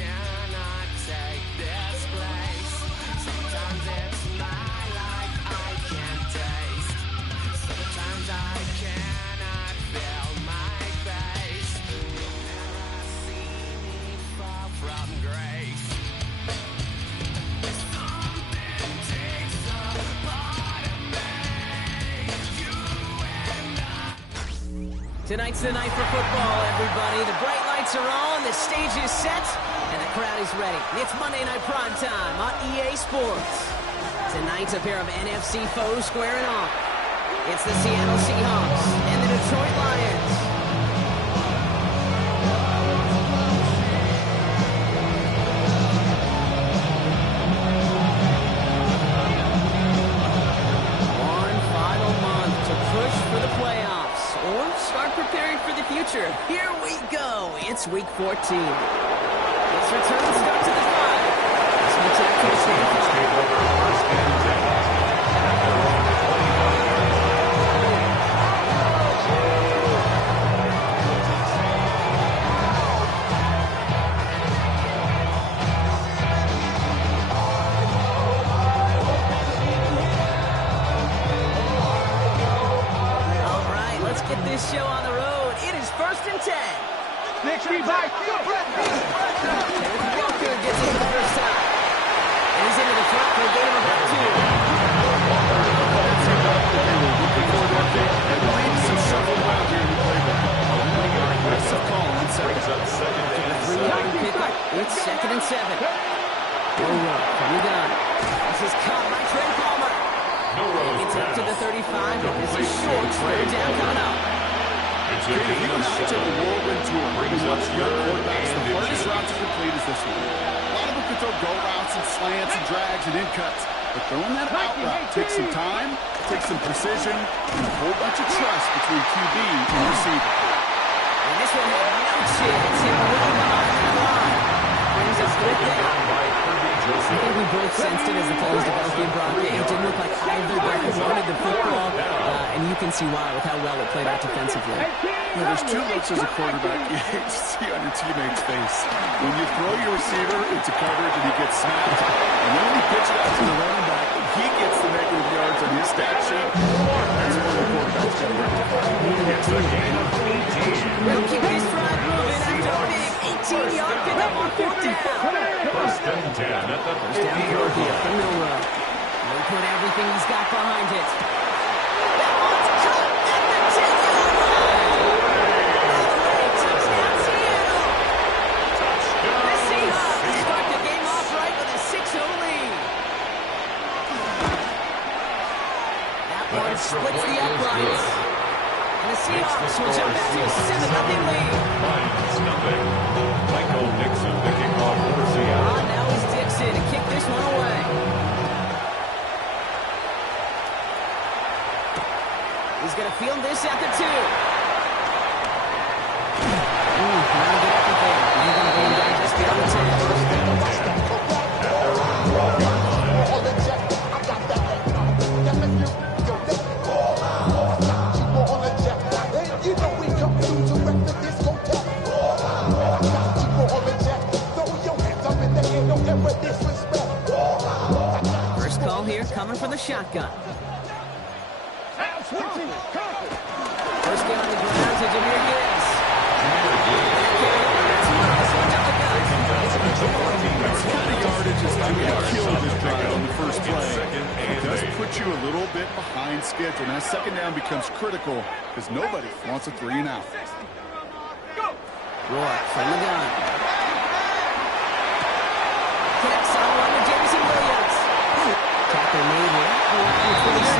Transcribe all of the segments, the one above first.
cannot take this place. Sometimes it's my life I can't taste. Sometimes I cannot feel my face. Never see me fall from grace. Something takes a part of me. You and I. Tonight's the night for football, everybody. The bright lights are on, the stage is set, and the crowd is ready. It's Monday Night Prime Time on EA Sports. Tonight's a pair of NFC foes squaring off. It's the Seattle Seahawks and the Detroit Lions. One final month to push for the playoffs or start preparing for the future. Here we go. It's week 14. Let's return and start to the drive. Let's get to the All right, let's get this show on the road. It is 1st and 10. Next revive. Walker gets it for the first time. And he's into the front for a gain of about 2. It's 2nd and 7. No run from the gun. This is caught by Trey Palmer. It's up to the 35. This is short. Third down coming up. If you and I took a whirlwind tour and watched young quarterbacks, the hardest route to complete is this one. A lot of them can throw go routes and slants and drags and in cuts, but throwing that out route takes some time, takes some precision, and a whole bunch of trust between QB and receiver. And this one had no chance. Hit way behind the line. Brings us good down. I think we both sensed it as the play was developing, Brock. It didn't look like either guy wanted the football, and you can see why with how well it played out defensively. Yeah, there's 2 looks as a quarterback you hate to see on your teammate's face. When you throw your receiver into coverage and he gets smacked, and then when you pitch it out to the running back, he gets the negative yards on his stat sheet. That's what the quarterback's got to work. It's a game of 18. We'll keep this drive moving after a big 18-yard pickup on 4th down. First and 10 at the First down throw here from Milrow. He'll put everything he's got behind it. That one's caught at the 10-yard line. Touchdown, Seattle. The Seahawks start the game off right with a 6-0 lead. That one splits the uprights. And the Seahawks will jump back to a 7-0 lead. Lions nothing. Michael Dixon the kickoff for Seattle. Now is Dixon to kick this one away. He's going to field this at the 2. Not a good effort there. He's going to bring him down just beyond the 10. First call here coming from the shotgun. First down on the ground to Jameer Gibbs. That's kind of yardage is going to kill this drive on the first play. It does put you a little bit behind schedule. Now, 2nd down becomes critical because nobody wants a 3 and out. Rourke from the gun. Connects on one to Jameson Williams. Tackle made here around 26.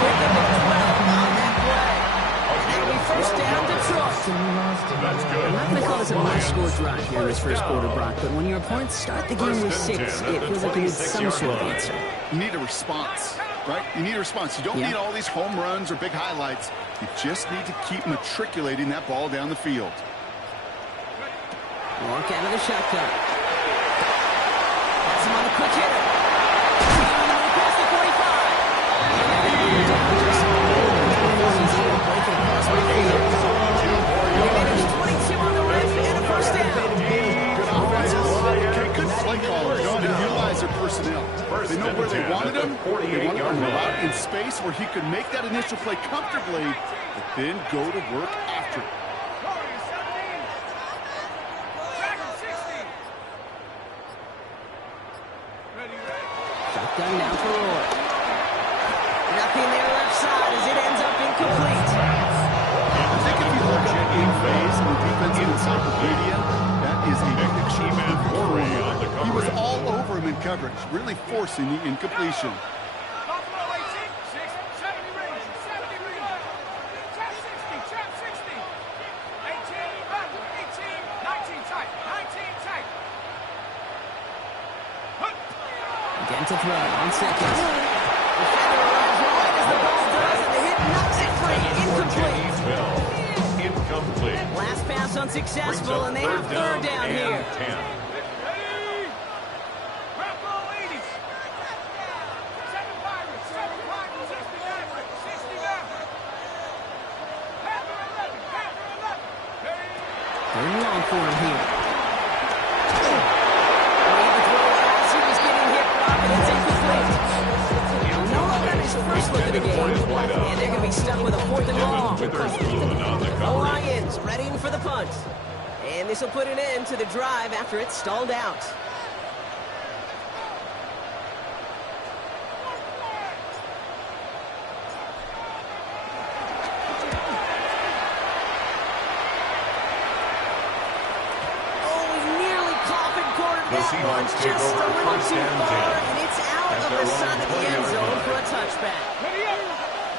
Quick at the 12 on that play. It'll be first down, Detroit. That's good. I'm not going to call this a low-score drive here in this first quarter, Brock, but when your opponents start the game with 6, it feels like you need some sort of answer. You need a response, right? You need a response. You don't need all these home runs or big highlights. You just need to keep matriculating that ball down the field. Rourke out of the shotgun. That's him on the quick hitter. Across the 45. Breaking across midfield. 22 on the rim and a first down. to move out in space where he could make that initial play comfortably, but then go to work after. Shotgun now for Roy. Nothing there left side as it ends up incomplete. I think if you look at the game phase and the defensive encyclopedia, that is a picture of he was all over him in coverage, really forcing the incompletion. Again to throw on second. Defender arrives right as the ball does, and the hit knocks it free. Incomplete. Incomplete. Last pass unsuccessful, and they have third down here. 10. Third and long for him here. Made the throw as he was getting hit, Rob, and it's incomplete. No longer his first look at the game, and they're going to be stuck with a fourth and long. The Lions readying for the punt. And this will put an end to the drive after it's stalled out. The Seahawks take Just over a little first too and far, 10. and it's out At of their the own side of the 20-yard end zone line. for a touchback.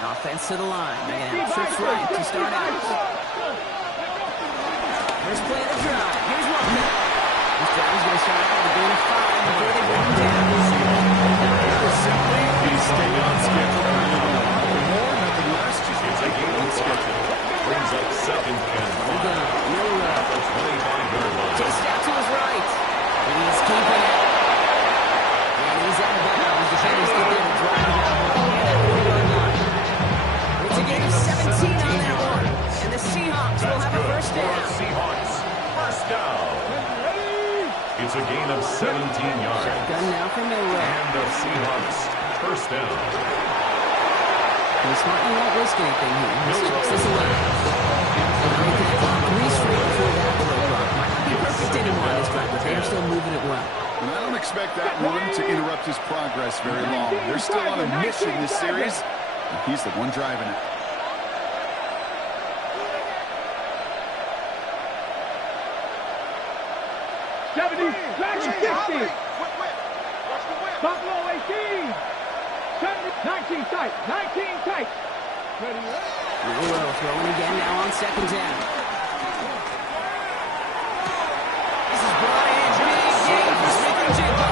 Offense to the line. They're going to have trips right to start out. First play of the drive. Here's one. This drive is going to start out with a gain of 5 before they bring him down. Simply, he stayed on schedule. Nothing more, nothing less, just It's a game on schedule. Brings up second and 5. At the 25-yard line. Chased out to his right. And he's keeping it. And he's out of bounds. Defenders get there to drive him out near that 40-yard line. It's a gain of 17 on that one. And the Seahawks will have a first down. Seahawks, first down. It's a gain of 17 yards. Shotgun now for Milrow. And the Seahawks, first down. They smartly won't risk anything here. This checks this away. They can clock 3 straight before that play clock. Might not be perfect anymore on this drive, but they are still moving it well. And I don't expect that run to interrupt his progress very long. They're still on a mission this series, and he's the one driving it. Buffalo 18. 19 tight. 19 tight. Milrow throwing again now on second down. This is brought in. Big game for Smith and Jigba.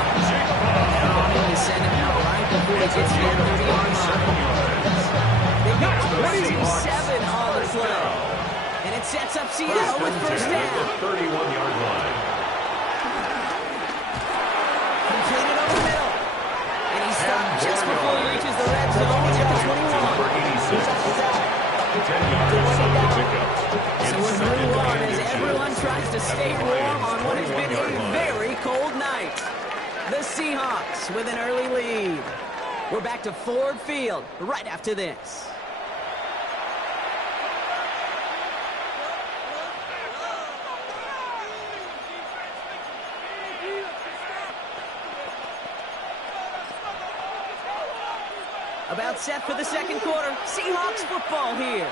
They send him out right before he gets to the 30-yard line. They got 27 on the play. And it sets up Seattle with first down. At the 31-yard line. Completed over the middle. And he stopped just before he reaches the red zone at the 21. Number 86. 10 yards on the pickup. So we're through on as everyone tries to stay warm on what has been a very cold night. The Seahawks with an early lead. We're back to Ford Field right after this. About set for the second quarter. Seahawks football here.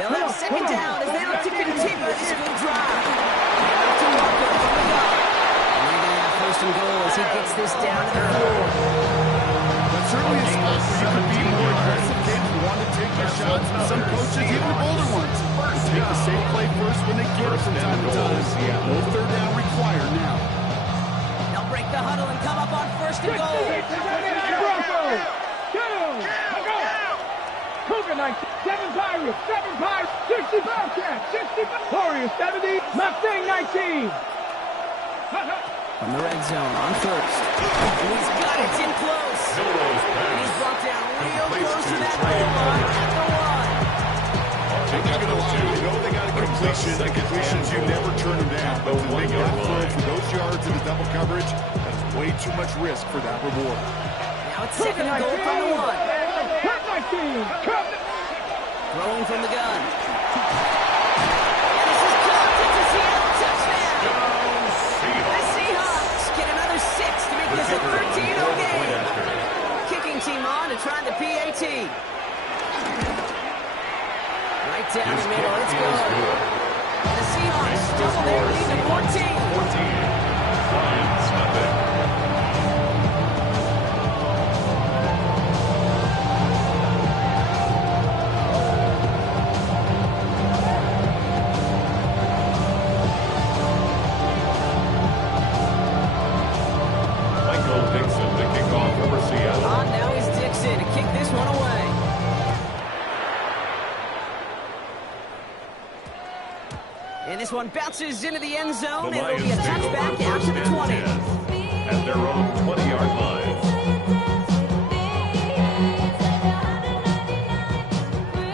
They'll have second down as they look to continue this good drive. Out to Walker from the gun. And they're going to have first and goal as he gets this down to the floor. That's certainly a spot where you can be more aggressive, kids. You want to take your shots, and some coaches, even the bolder ones, will take the safe play first when they get it from time to time. No third down required now. They'll break the huddle and come up on first and goal. Broncos. 2. Cougar 19. 7 Pirates. 7 Pirates. 60 Bobcats. 60 Warriors 70. Mustang 19. From the red zone on first. And he's got it. It's in close. Milrow's And he's pass. brought down real Completes close to to that Trey goal line at the 1. They're not going to lie. They know they got a completion, and completions, you never turn them down. But to make that throw for those yards into double coverage, that is way too much risk for that reward. Now it's second and goal from the 1. 19. Come. Throwing from the gun. And this is caught. It's a Seattle touchdown. The Seahawks get another 6 to make this a 13-0 game. Kicking team on and trying to PAT. Right down the middle. It's good. And the Seahawks double their lead to 14. 14. Lions, nothing. Michael Dixon to kick off for Seattle. On now is Dixon to kick this one away. And this one bounces into the end zone, The and it'll be a Lions take over touchback out to the 20. at their own 20-yard line.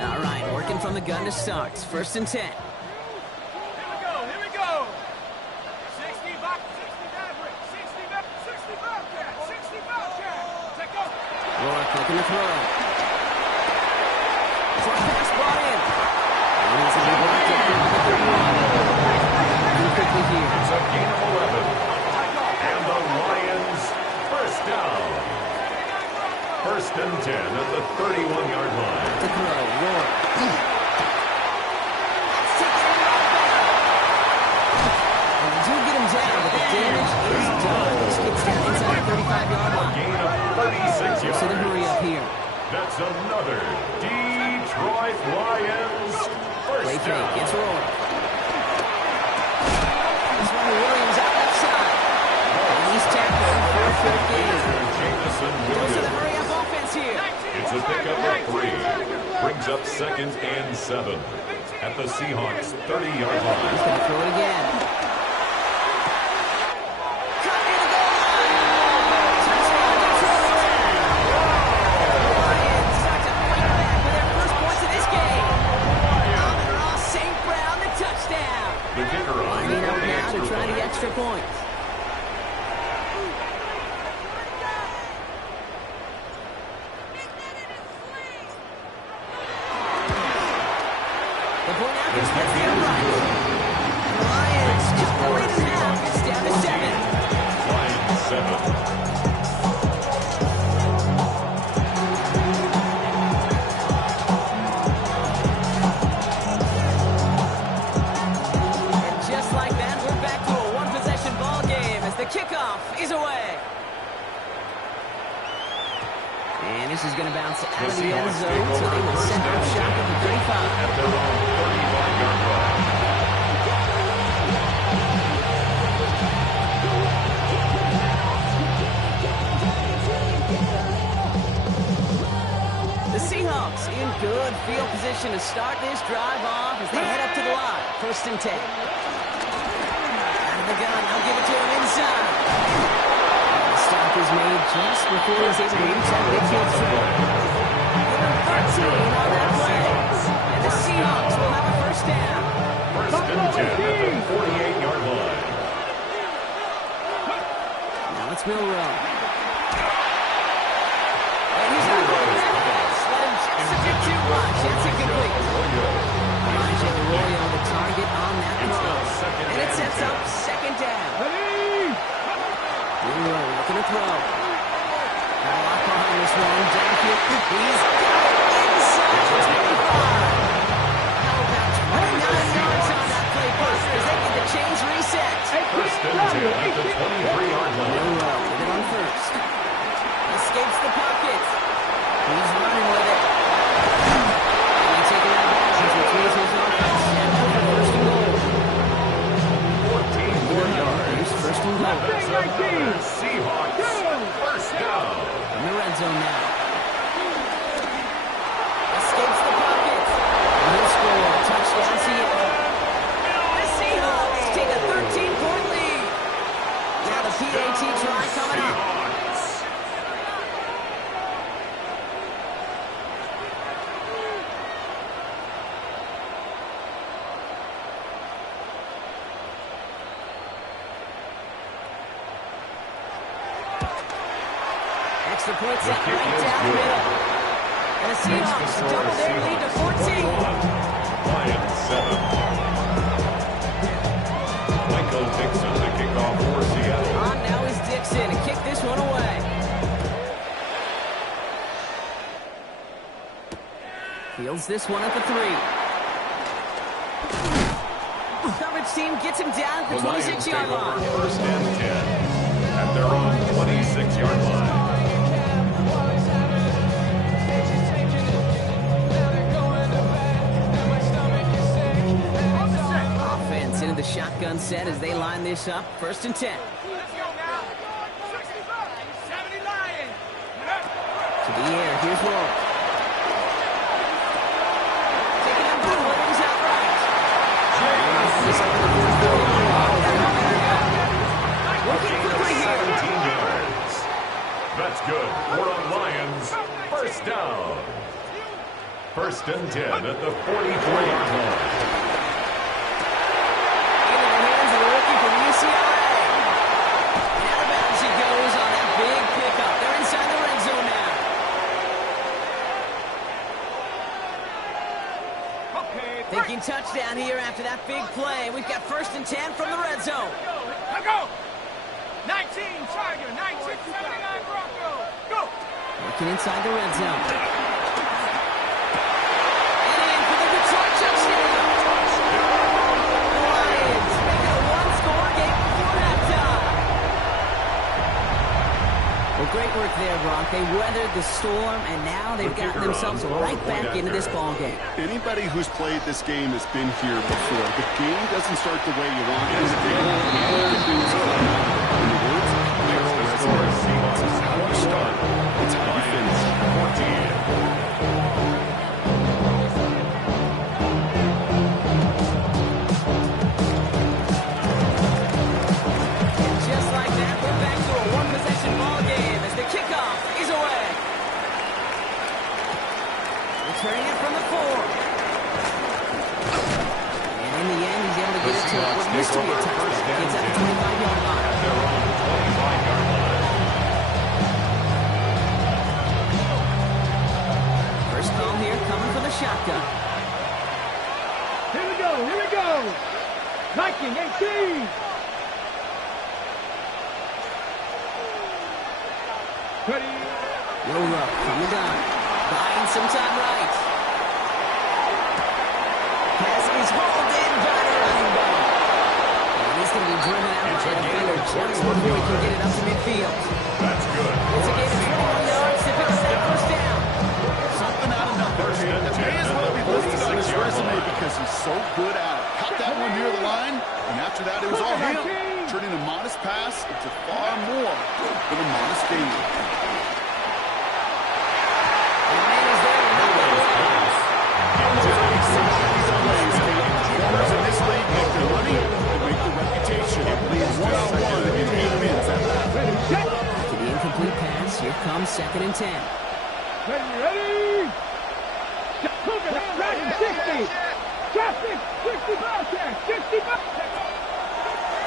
All right, working from the gun to start. First and 10. Here we go. Here we go. 60 Maverick. 60 Bobcat. 60 Bobcat. Take off. Rourke looking to throw. Short pass brought in. And he's going to be blocked down at the 31. Too quickly here. It's a gain of 11. And the Lions first down. First and 10 at the 31-yard line. To throw. Rourke. And they do get him down, but the damage is done. He skips down inside the 35-yard A line. gain of 36 yards. So the hurry up here. That's another Detroit Lions Play first fake. down. It's Rourke. This one to Williams out left side. And he's tackled for a short gain. Jamison Goes to the Williams. hurry-up offense here. It's a pickup of 3. Brings up second and 7 at the Seahawks 30-yard He's line. going to throw it again. Cut near the goal line. Touchdown, Detroit. Lions start to fight back with their first points of this game. Amon-Ra St. Brown, the touchdown. The kicker on Lining up the now to extra try the point. extra points. The point after splits the right. Lions just pull it in half. It's down to 7. Lions 7. And just like that, we're back to a one-possession ball game as the kickoff is away. And this is going to bounce out of the end Seahawks zone, take so they over will first set up and shop at the 35. At their own 35-yard line. The Seahawks in good field position to start this drive off as they head up to the line. First and 10. Out of the gun, they'll give it to him inside. The stop is made just before he's able to reach that midfield throw. Give him 13 on that play. And the Seahawks will have a first down. First and 10 at the 48-yard line. Now it's Milrow. And he's not going that fast. Let him chase a bit too much. It's incomplete. Elijah Arroyo, the target on that throw. And it sets up second down. Milrow looking to throw. Got a lot behind this one. Downfield. He's got it inside the 25. How about 29 yards on that play first as they get the chains reset. First and 10 at the 23-yard line. Milrow with it on first. Escapes the pocket. He's running with it. And they take it out of bounds, which means his offense sent over first and goal. 14 more yards. Here's first and goal. That's another Seahawks first down. In the red zone now. Escapes the pocket. And he'll score. Touchdown, Seattle. The Seahawks take a 13-point lead. Now the PAT try coming up. Seahawks. Extra point set The kick right is down the good. middle. And the Seahawks double their lead to 14. Lions 7. Michael Dixon, the kickoff for Seattle. On now is Dixon to kick this one away. Fields this one at the 3. Coverage team gets him down at the The Lions take 26-yard over line. first and 10 at their own 26-yard line. Offense into the shotgun set as they line this up. First and 10. Let's go now. 65, 70 Lions. To the air, here's Roll. Taking them by the legs outright. Working quickly here. 17 yards. That's good. For the Lions, first down. First and 10 at the 44-yard line. Into the hands of the rookie from UCLA. And out of bounds he goes on that big pickup. They're inside the red zone now. Okay, Thinking touchdown here after that big play. We've got first and 10 from the red zone. go. 19 Tiger, 19, 79 Bronco. Go. Working inside the red zone. And in for the Detroit touchdown. The Lions make it a one-score game before halftime. Well, great work there, Brock. They weathered the storm, and now they've gotten themselves right back into this ball game. Anybody who's played this game has been here before. The game doesn't start the way you want it to. In the words of Cleo Seahawks how to start. it's how you finish. 14. Just like that, we're back to a one-possession ball game as the kickoff is away. Returning it from the 4. And in the end, he's able to get it to what used to be a touchdown. Gets at the 25-yard line. At their own 25-yard line. First call here coming from the shotgun. Here we go, here we go. Viking 18. Ready. Roll up from the gun. Buying some time right. Pass is hauled in by the running back. And he's going to be driven out by a defender just before he can get it up to midfield. That's good. It's a gain of 21 yards to pick up that first down. Something out of nothing. First and It 10 may as well be listed on his 46-yard resume line. because he's so good at it. Caught that one near the line, and after that it was all him. Turning a modest pass into far more than a modest gain. And the man is there to knock that one off. Corners in this league make their money and make their reputation. It leads 1-on-1 in 8 minutes at that. Ready, set. To the incomplete pass, here comes second and 10. Ready, ready. Cougar, Dragon 60. Traffic, 60 Bobcat, 60 Bobcat.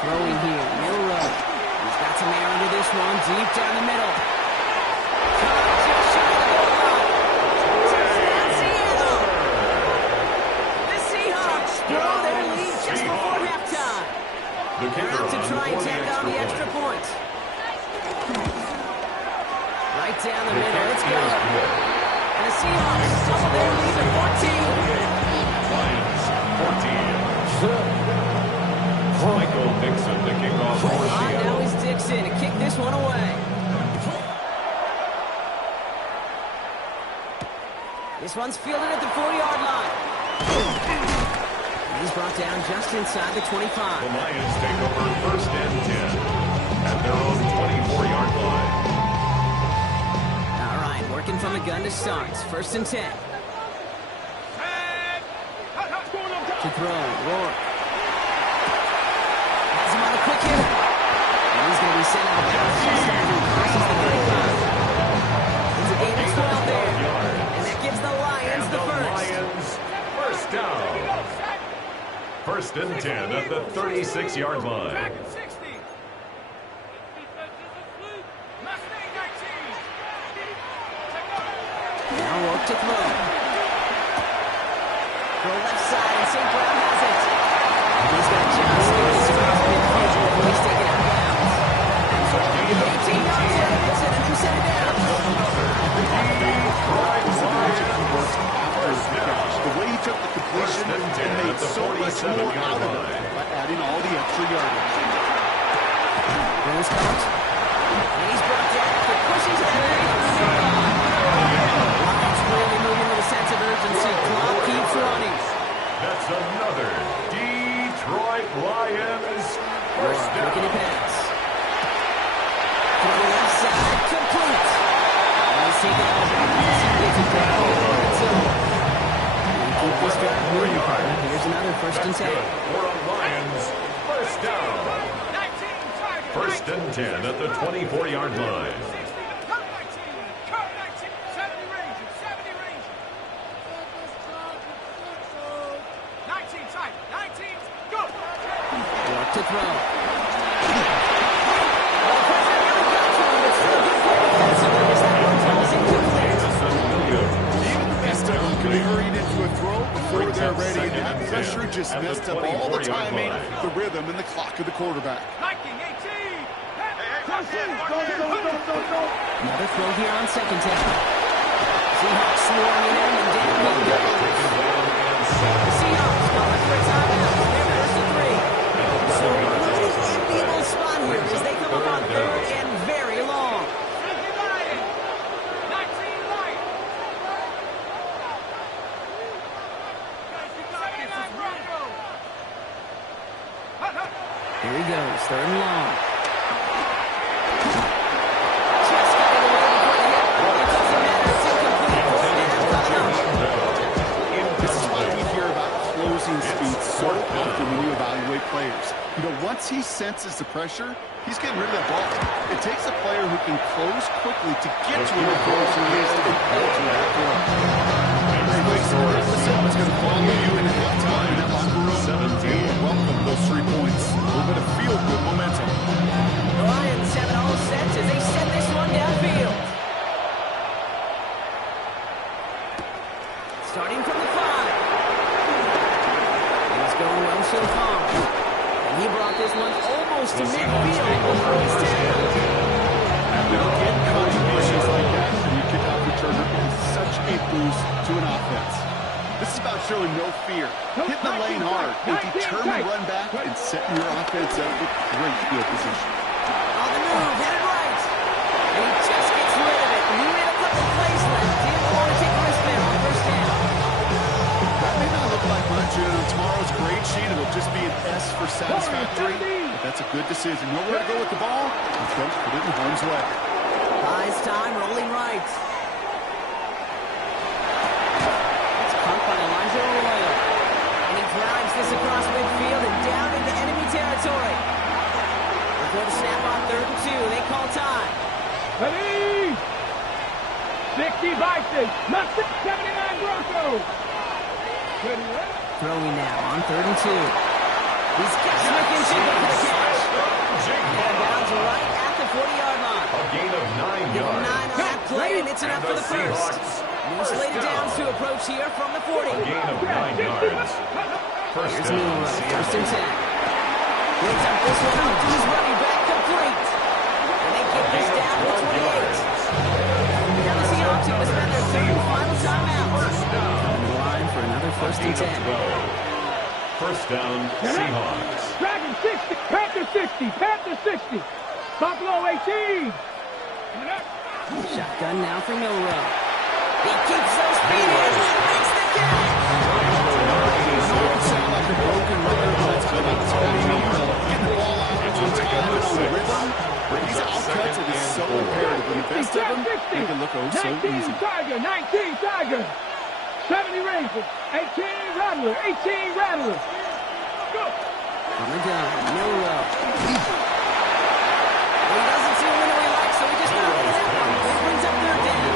Throwing here, middle row. He's got some air into this one, deep down the middle. Just shy of the goal line. Touchdown, Seattle. The Seahawks blow their lead just before halftime. The They're kicker out to on try and for the tack on the extra extra point. point. Right down the middle, let's go. And the Seahawks double their lead to 14. Lions 14. Michael Dixon, the kickoff for On now Seattle. is Dixon to kick this one away. This one's fielded at the 40-yard line. And he's brought down just inside the 25. The Lions take over first and 10 at their own 24-yard line. All right, working from the gun to start. First and 10. To throw, Rourke. Has him on a quick hitter. And he's going to be sent out of bounds just after he crosses the 35. It's a gain of 12 there. And that gives the Lions And the the first. Lions first down. First and 10 at the 36-yard line. Dragon 60. Mustang 19. Now Rourke to throw. Go left side, and St. Brown has it. He's got just skills across midfield before he's taken out of bounds. 18 yards out of it, and a new set of downs. The way he took the completion and made so much more out of it by adding all the extra yardage. Rose comes. And he's brought down after pushing to the area. Lions really moving with a sense of urgency. Clock keeps running. That's another Detroit Lions first down. Looking to pass. To the left side, complete. He's taken out of bounds. He gets it back over the zone. Keep this drive moving, partner. Here's another 1st and 10. For a Lions first down. 1st and 10 at the 24-yard line. 19, side, 19, go! Rourke to throw. Even the best of them could be hurried into a throw before they're ready, and that pressure just messed up all the timing, the rhythm, and the clock of the quarterback. 19, 18! Another throw here on 2nd down. Seahawks swarming in and down he goes. The Seahawks calling for a timeout. They're 1st and 3. So a little enviable spot here as they come up on 3rd and very long. 19 light! Here he goes, 3rd and long. Just got it away before the hit. It doesn't matter, it's incomplete. 4th down coming up. This is why we hear about closing speed so often when you evaluate players. You know, once he senses the pressure, he's getting rid of that ball. It takes a player who can close quickly to get to him before it's released and alter that throw. It's going to follow you in halftime in that locker room. 17. Welcome those 3 points. A little bit of feel-good momentum. The Lions have it all set as they send this one downfield. Starting from the 5. He's going well so far. And he brought this one almost to midfield before he's tackled. You don't get contributions like that when your kickoff returner is such a boost to an offense. This is about showing no fear, hitting the lane hard, a determined run back, and setting your offense up with great field position. On the move, headed right. And he just gets rid of it. He made a couple plays left. He didn't want to take a risk there on 1st down. That may not look like much. Tomorrow's grade sheet, it'll just be an S for satisfactory. But that's a good decision. Nowhere to go with the ball. Don't put it in harm's way. Buys time, rolling right. And he drives this across midfield and down into enemy territory. Before the snap on 3rd and 2, they call time. Ready! 60 Vikings, not 79 Broncos. Throwing now on 3rd and 2. He's got Smith and Jiggle for the catch. And bounds right at the 40-yard line. A gain of 9 Give him 9 yards. on that play, and it's enough for the first. New slated downs to approach here from the 40. A gain of 9 yards. First Here's down, Milrow, 1st and Seattle. 10. Brings up this one out to his running back, complete. And they get this down to 28. Now the Seahawks are going to spend their 3rd and final timeout. On the line for another 1st and 10. First down, Seahawks. Dragon 60, Panther 60, Panther 60. Buffalo 18. Shotgun now for Milrow. He keeps those feet in. He makes the catch. It sounds like a broken record, but it's good. It's getting the ball out on time and on the rhythm. These outcuts are just so imperative. When the best of them, they can look oh so 19 easy. Tiger, 19 Tiger. 70 Rangers, 18 Rattler, 18 Rattler. Go. On the gun, Milrow. He doesn't see a window he likes, so he just got rid of that one. It brings up 3rd down.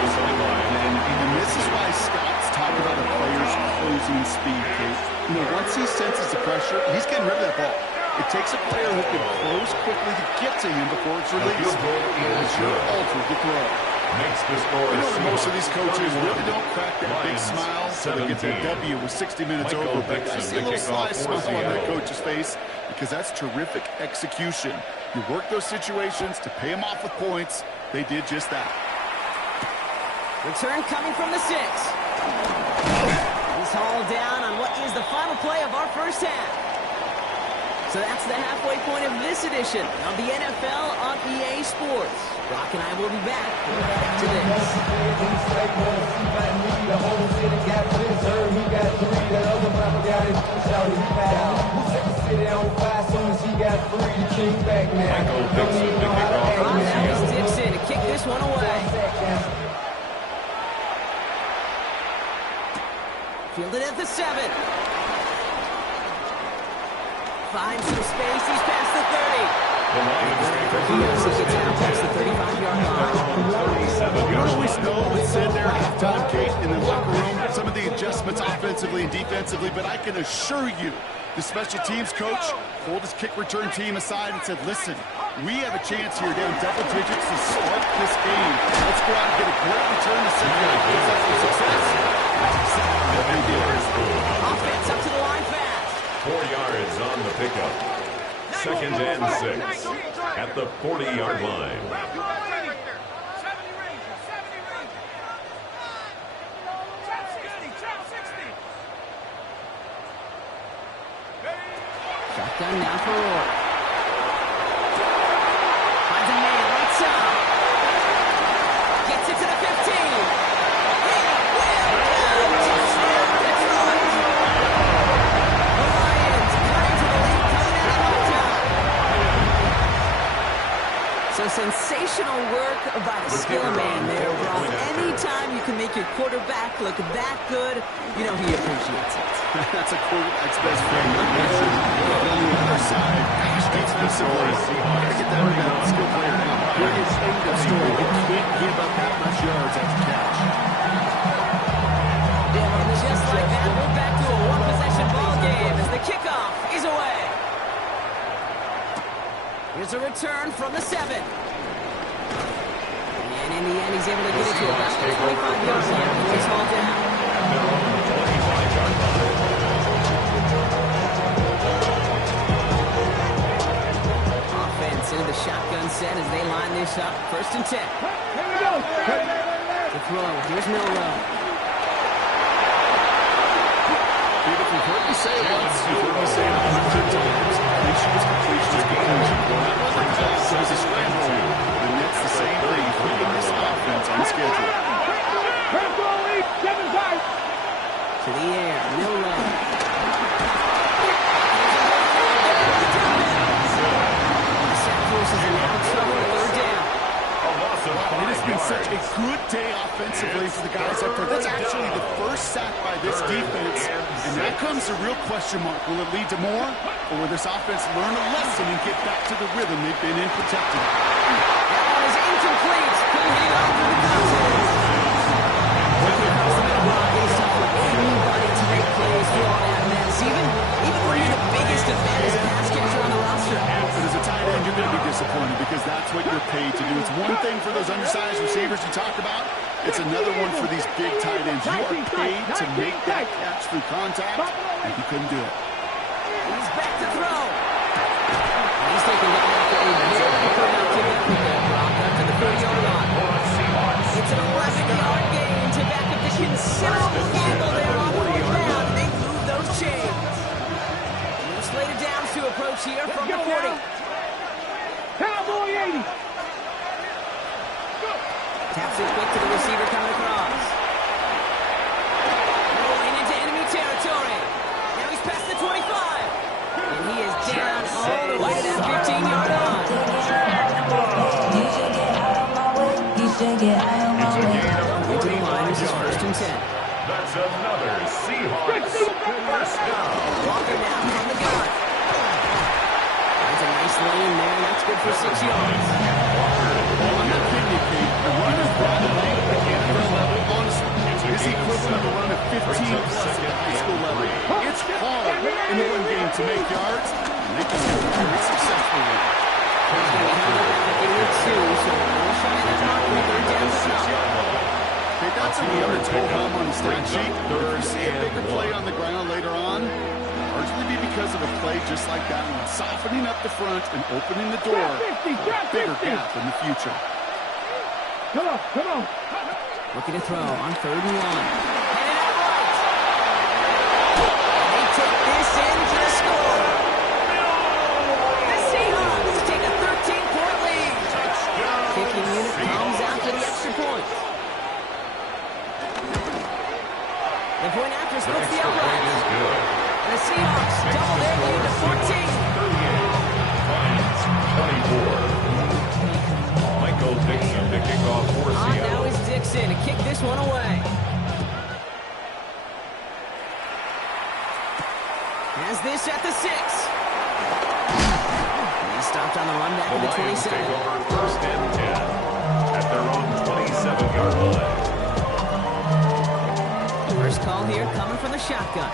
And this is why Scott's talk about a player's closing speed, Kate. You know, once he senses the pressure, he's getting rid of that ball. It takes a player who can close quickly to get to him before it's released. It's your ultra to throw. Makes the score. You know that most of these coaches really don't crack that big smile so they get their W with 60 minutes over, but I see a little sly smile on that coach's face because that's terrific execution. You work those situations to pay them off with points. They did just that. Return coming from the 6. He's hauled down on what is the final play of our first half. So that's the halfway point of this edition of the NFL on EA Sports. Brock and I will be back to this. Brock Dixon to kick this one away. Fielded at the 7. Finds some space. He's past the 30. He gets out past the 35-yard line. You don't always know what's said there at halftime, Kate, in the locker room, some of the adjustments offensively and defensively, but I can assure you the special teams coach pulled his kick return team aside and said, listen, we have a chance here down double digits to start this game. Let's go out and get a great return to set the success. Offense up to the line fast. 4 yards on the pickup. 2nd and 6 at the 40-yard line. Shotgun now for Roy. Finds a man, lights up. Gets it to the 15. So sensational work by the skill man there, Brock. Anytime you can make your quarterback look that good, you know he appreciates it. That's a quarterback's best friend. But on the other side, defensively, you gotta get that skill player down. You're his end of story. You can't give up that much yards after catch. Yeah, and just like that, we're back to a one-possession ball game as the kickoff is away. Here's a return from the 7. And in the end, he's able to get it to about the 25-yard line before he's hauled down. Offense into the shotgun set as they line this up. 1st and 10. Here we go. The throw. Here's Milrow. You've heard me say it once. You've heard me say it 100 times. Completion is completion is completion. That wasn't just as a scramble. And that's the same thing for this offense on schedule. To the air. Milrow. Set forces are now in trouble. 3rd down. It has been such a good day offensively for the guys up there. That's actually the first sack by this defense. And that comes a real question mark. Will it lead to more? Or will this offense learn a lesson and get back to the rhythm they've been in protecting? That one is incomplete. He'll hang on through the contest. Looking across the middle block, it's tough for anybody to make plays through all that mess. Even when you're the biggest and baddest pass catcher on the roster. But as a tight end, you're going to be disappointed because that's what you're paid to do. It's one thing for those undersized receivers you talk about. It's another one for these big tight ends. You are paid to make that catch through contact, and he couldn't do it. He's back to throw. He's taken down after a very productive effort there, Brock, up to the 30-yard line. It's an 11-yard gain to back up the considerable gamble there on 4th down, and they move those chains. They're slated downs to approach here from the 40. Cowboy 80. Taps it quick to the receiver coming across. Rolling into enemy territory. Now he's past the 25. And he is down all the way to that 15-yard line. Into the line, this is 1st and 10. That's another Seahawks first down. Walker now from the gun. That's a nice lane there. That's good for 6 yards. I'm not kidding you, Pete. The run is brought in at the NFL level, honestly. Is the equivalent of a run of 15 plus at the high school level. It's hard in the run game to make yards, and they can do it very successfully. He's going to be held up at the 2, so we'll try that mark with 3rd down. see the other home on the stat sheet. If you see a bigger play on the ground later on, largely be because of a play just like that one, softening up the front and opening the door for a bigger gap in the future. Come on, come on. Looking to throw on 3rd and 1. Headed out right. They take this in to the score. The Seahawks take a 13-point lead. Kicking unit comes out for the extra point. The point after splits the upright. And the Seahawks double their lead to 14. 24. Michael Dixon to kick off for Seattle. Now is Dixon to kick this one away. Has this at the 6. He stopped on the run back to the 27. Take over 1st and 10 at their own 27-yard line. First call here coming from the shotgun.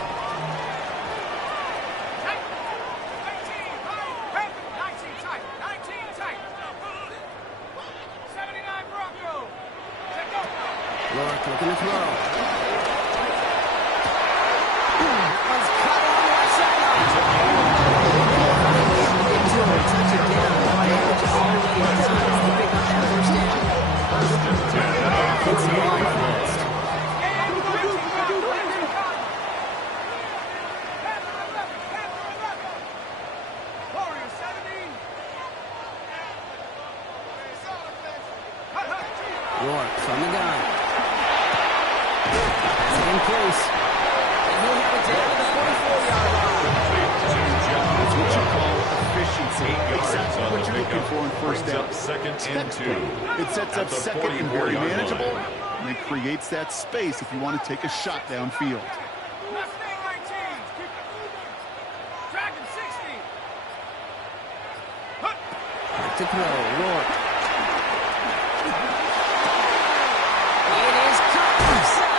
19 tight. 79 Bronco. Check go. Rourke looking to throw. That one's cut on the right sideline. Touchdown. Average already done. They pick up that first down. 1st and 10 at the 30-yard line. Rourke from the gun. That's in close. And he'll have it down to the 44-yard line. That's what you call efficiency. Exactly what you're looking for in first down. 2nd and 2. It sets up 2nd and very manageable, and it creates that space if you want to take a shot downfield. Mustang 19. Dragon 60. Back to throw. Rourke. It is cut offside.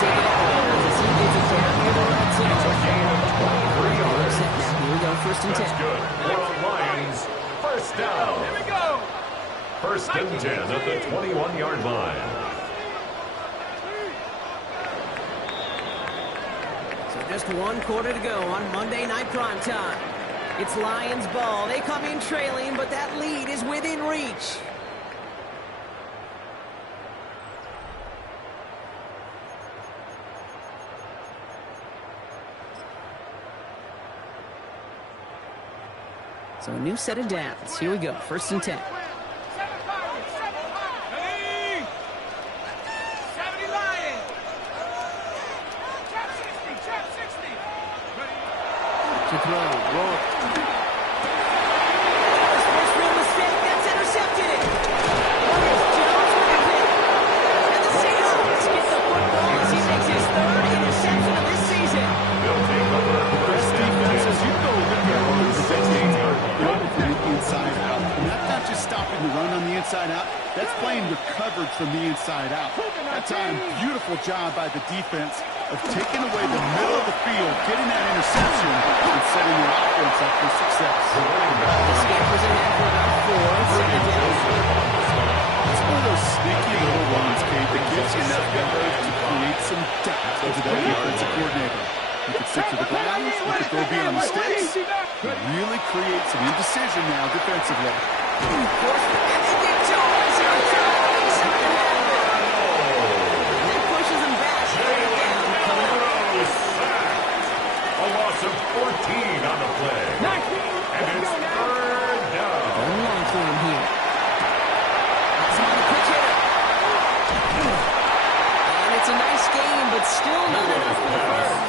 Take it out as he gets it down near the red zone. Set now. Here we go. 1st and 10. That's good. For the Lions, 1st down. Here we go. 1st and 10 at the 21-yard line. So just 1 quarter to go on Monday Night Primetime. It's Lions ball. They come in trailing, but that lead is within reach. So a new set of downs. Here we go. 1st and 10. 70 Lions. Chap 60. To throw. Rourke. His first real mistake. That's intercepted. Jones with the pick. And the Seahawks get the football as he makes his 3rd interception of this season. They'll take over Best 1st and defense 10 as you go with your at the 16-yard line. from the inside out. And that's not just stopping the run on the inside out. That's playing with coverage from the inside out. That time, beautiful job by the defense of taking away the middle of the field, getting that interception, and setting your offense up for success. The Scampers ahead for about 4. Second down. It's one of those sneaky little ones, Kate, that gives you enough coverage to create some doubt into that defensive coordinator. You can stick to the ground, you can throw beyond mistakes, but really create some indecision now defensively. And they get Jones on top. Inside the half. And that pushes him back. Third down. Coming up. A loss of 14 on the play. And it's 3rd down. Going long for him here. That's on the pitch hitter. And it's a nice game, but still not enough for the first.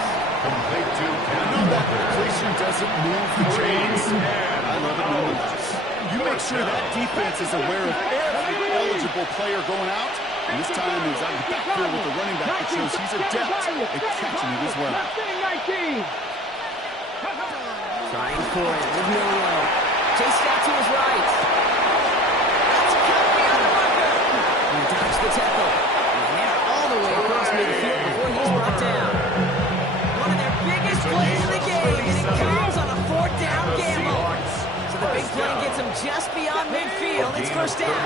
Complete to I know that completion doesn't move the chains. I love it nonetheless. You make sure that defense is aware of every eligible player going out. And this time he was out of the backfield with the running back that shows he's adept at catching it as well. Trying for it with Milrow. Chased out to his right. That's cut beyond the marker. And he dodged the tackle. And they're all the way across midfield before he's brought down. One of their biggest plays of the game, and it comes on a 4th down gamble. So the big play gets him just beyond midfield. It's 1st down.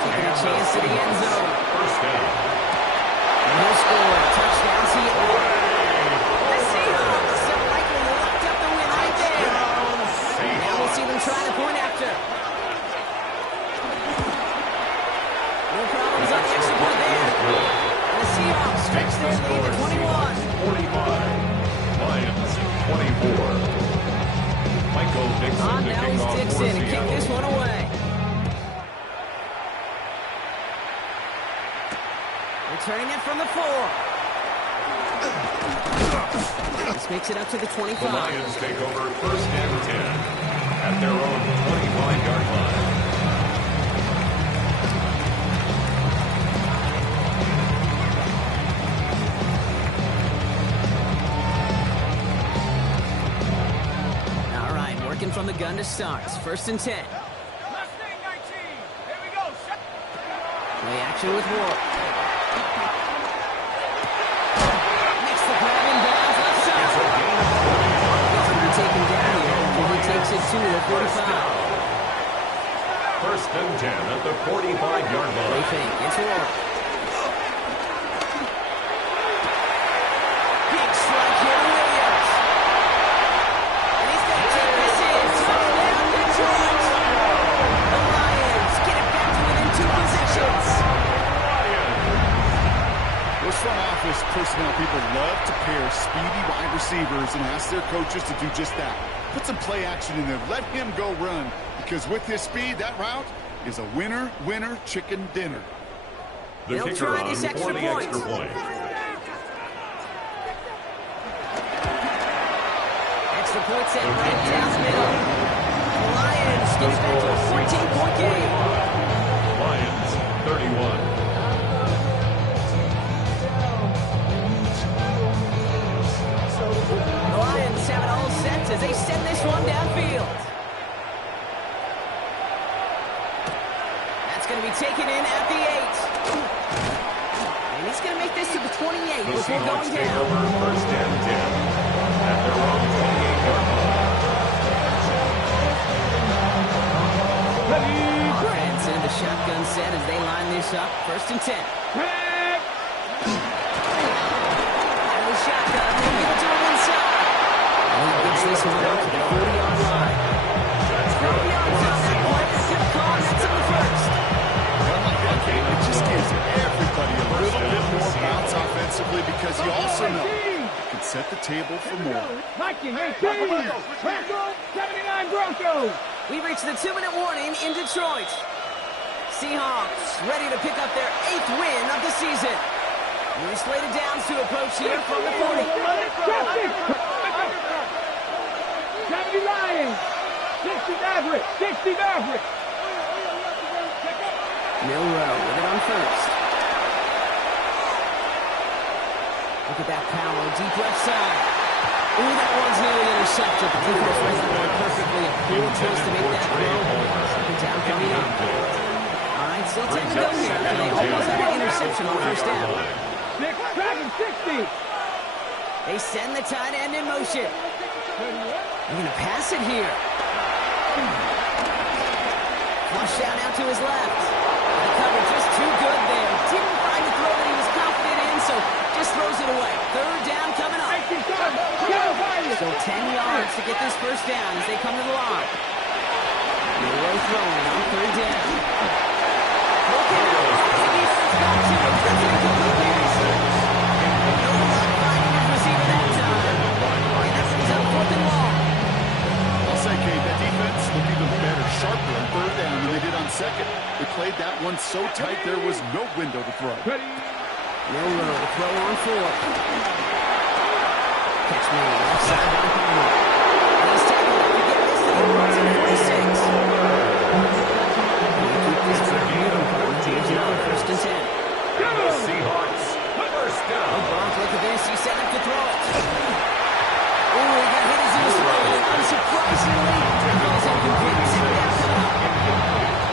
Taking a chance to the end zone. First down. And he'll score. Touchdown, Seahawks. The Seahawks have likely locked up the win right there. Now we'll see them try to point after. No problems on the extra point there. And the Seahawks stretch their lead to 21. 45. Lions 24. Michael Dixon to Now kick he's off for Dixon to kick Seattle. this one away. Returning it from the 4. This makes it up to the 25. The Lions take over first and 10 at their own 25-yard line. All right, working from the gun to start. It's first and 10. Last thing, 19. Here we go. Play action with Ward. Makes the grab in bounds left side. He's going to be taken down here until he takes it to the 45. First and 10 at the 45-yard Play line. fake. It's Ward. Big strike here to Williams. And he's going to take this in. Touchdown, Detroit. The Lions get it back to within 2 possessions. Those front office personnel people love to pair speedy wide receivers and ask their coaches to do just that. Put some play action in there. Let him go run. Because with his speed, that route is a winner, winner, chicken dinner. The They'll kicker try on this extra for the point. extra point. Extra point set right down the middle. The Lions get it back to a 14-point game. Lions 31. The Lions have it all set as they send this one downfield. That's going to be taken in at the 8. And he's going to make this to the 28 The before Seahawks going take down. over first and 10 at their own 28-yard line. Offense into the shotgun set as they line this up. First and 10. Out of the shotgun, they give it to him inside. And he gets this one out to the 40-yard line. 12 yards on that play. That's good call. That's on the first. Run like that, Kate, it just gives everybody a little bit more bounce offensively because you also know you can set the table for more. Mikey, 18. Bronco, 79 Broncos. We reach the 2-minute warning in Detroit. Seahawks ready to pick up their 8th win of the season. New slated downs to approach here from the 40. 70 Lions. 60 Maverick. 60 Maverick. Milrow with it on first. Look at that power, deep left side. Ooh, that one's nearly intercepted. The defense read that one perfectly. A cool choice to make that throw. Second down coming up. All right, still 10 to go here. They almost had an interception on first down. 60. They send the tight end in motion. They're going to pass it here. Flush down out to his left. The cover just too good there. Didn't find the throw that he was confident in, so just throws it away. Third down coming up. Still 10 yards to get this first down as they come to the line. Milrow throwing on third down. Look at it. The defense got to him. That's an incomplete pass. No luck finding his receiver that time. And that brings up fourth and long. I'll say, Kate, that defense looked even better, sharper on third down than they did on second. They played that one so tight there was no window to throw. Milrow to throw on fourth. Catch me left side by Palmer. He's taking it to get this to the 46. Keep this drive moving, Palmer. Here's another first and 10. The Seahawks first down. Gronk, look at this. He's set up to throw it. Ooh, he got hit as he was throwing it. Unsurprisingly, it falls incomplete. Second down coming up.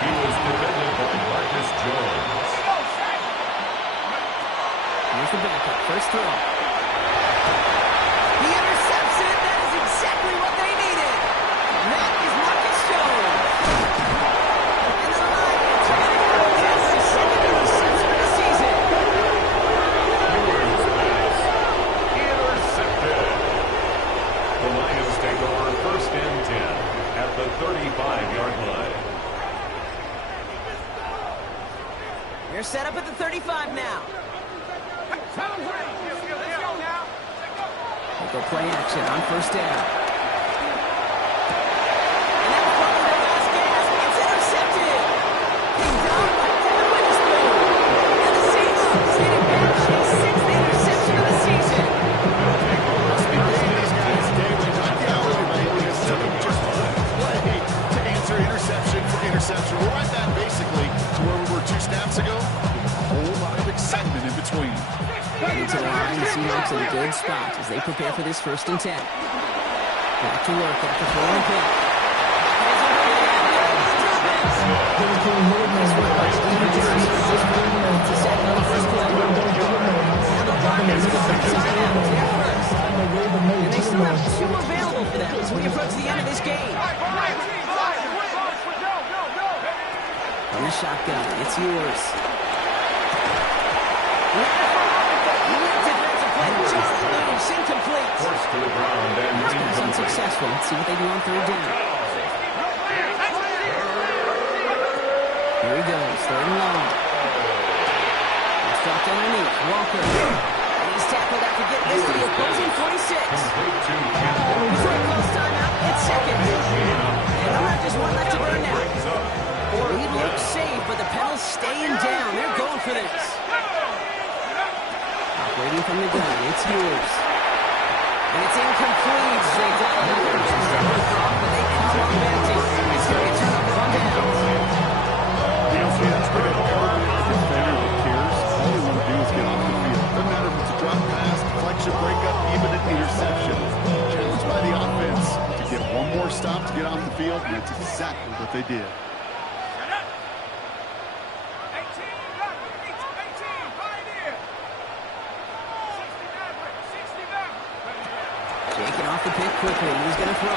He was defended by Marcus Jones. Here's the backup. First throw. He intercepts at the 35-yard line. They're set up at the 35 now. Let's go now. They'll go play action on first down. And that was probably their last gas. It's intercepted. Picked up by Devin Witherspoon. And the Seahawks get it back. A sixth interception of the season. Must be paying these guys daily, not the hourly rate, because some of them just play to answer interception for interception. We're at that basically to where we were 2 snaps ago. A whole lot of excitement in between. Heading to the line, the Seahawks in a good spot as they prepare for this 1st and 10. Back to work after throwing a pick. This one by Steven Jones. It's a second on the first play. Now the Lions go inside out. They're first. And they still have 2 available for them as we approach the end of this game. From the shotgun, it's yours. Defensive play, just loose, incomplete. Forced to the ground and This one's incomplete. unsuccessful. Let's see what they do on 3rd down. Here he goes, 3rd and long. It's dropped underneath. Walker. And he's tackled after getting this to the opposing 46. Complete to Campbell. Before he calls timeout, it's 2nd. And they'll have just 1 left to burn now. Lead looks safe, but the pedal's staying down. They're going for this. Operating from the gun, it's yours. And it's incomplete. Straight down the middle. But they come off empty. It's going to get turned over on downs. That's good. A defender that cares. All they want to do is get off the field. Doesn't matter if it's a drop pass, deflection, breakup, even an interception. Challenged by the offense to get one more stop to get off the field, and that's exactly what they did. Shaking off the pick quickly. He's going to throw.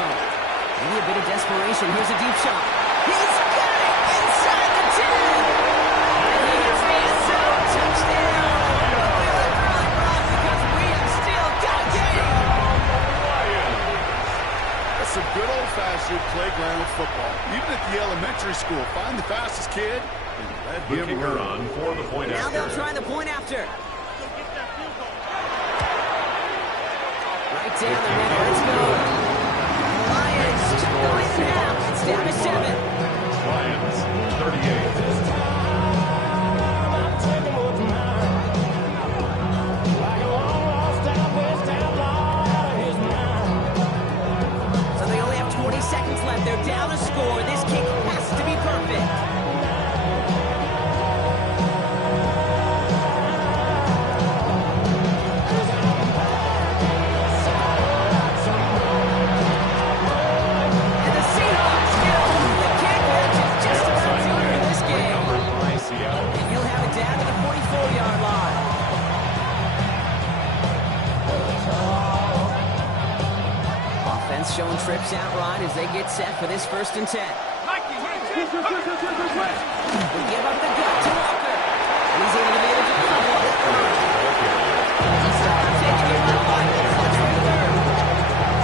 Maybe a bit of desperation. Here's a deep shot. He's got it inside the 10. And he gets the end zone. Touchdown. We look really wrong because we have still got a game. That's some good old-fashioned playground football. Even at the elementary school, find the fastest kid and let The him kicker run. on for the point Now after. they'll try the point after. Right down the middle. Let's go. Lions check the right now. It's down to 7. Lions, 38. So they only have 20 seconds left. They're down a score. This kick has to be perfect. And the Seahawks get a hold of the kick, which is just about to win this game. By Seattle. And he'll have it down to the 44-yard line. Offense showing trips out right as they get set for this 1st and 10. We give up the gut to Walker. And he's able to manage it for one. He's taking it by one. That's from 3rd.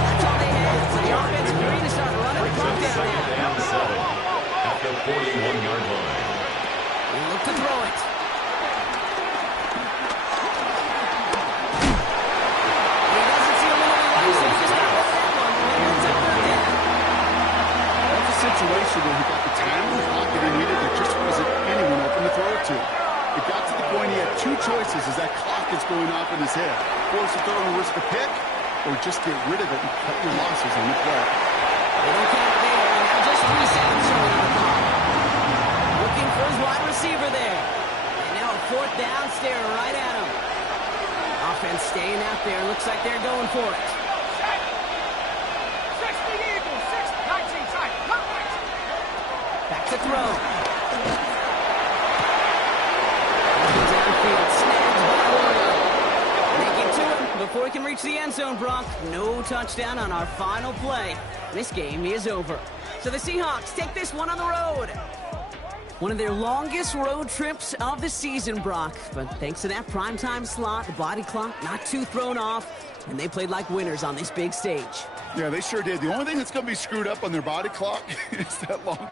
That's all they had. So the offense agreed to start running the clock down Second now. and 7 at the 41-yard line. They look to throw it. He doesn't see a little life, so he's just going to hold that one. And it's a 3rd down. That's a situation where he got the time in the pocket he needed. There just wasn't anyone open to throw it to. It got to the point he had 2 choices as that clock is going off in his head. Force a throw and risk a pick, or just get rid of it and cut your losses on the play. They don't count it there, and now just 3 seconds showing on the clock. Looking for his wide receiver there. And now a 4th down, staring right at him. Offense staying out there. Looks like they're going for it. 60 Eagles, 19 tight. Back to throw. Downfield, snagged by Warrior. They get to him before he can reach the end zone, Brock. No touchdown on our final play. This game is over. So the Seahawks take this one on the road. One of their longest road trips of the season, Brock. But thanks to that primetime slot, the body clock not too thrown off, And they played like winners on this big stage. Yeah, they sure did. The only thing that's going to be screwed up on their body clock is that long